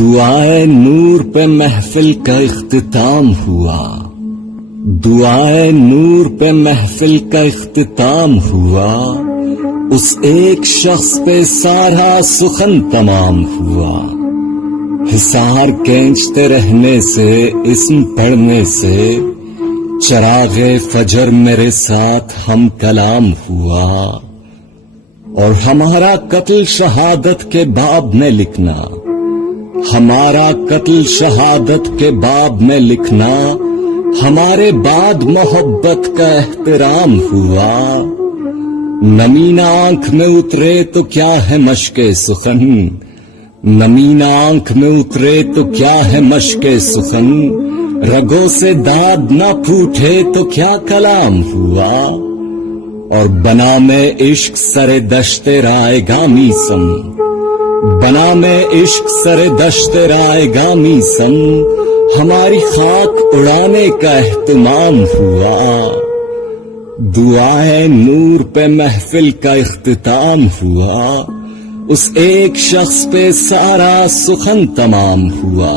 دعائے نور پہ محفل کا اختتام ہوا، دعائے نور پہ محفل کا اختتام ہوا، اس ایک شخص پہ سارا سخن تمام ہوا۔ حصار کھینچتے رہنے سے، اسم پڑھنے سے، چراغ فجر میرے ساتھ ہم کلام ہوا، اور ہمارا قتل شہادت کے باب میں لکھنا، ہمارا قتل شہادت کے باب میں لکھنا، ہمارے بعد محبت کا احترام ہوا۔ نمین آنکھ میں اترے تو کیا ہے مشق سخن، نمین آنکھ میں اترے تو کیا ہے مشق سخن، رگوں سے داد نہ پھوٹے تو کیا کلام ہوا۔ اور بنا میں عشق سر دشت رائے گامی سم، بنا میں عشق سر دشت رائے گامی سم، ہماری خاک اڑانے کا اہتمام ہوا۔ دعائے نور پہ محفل کا اختتام ہوا، اس ایک شخص پہ سارا سخن تمام ہوا۔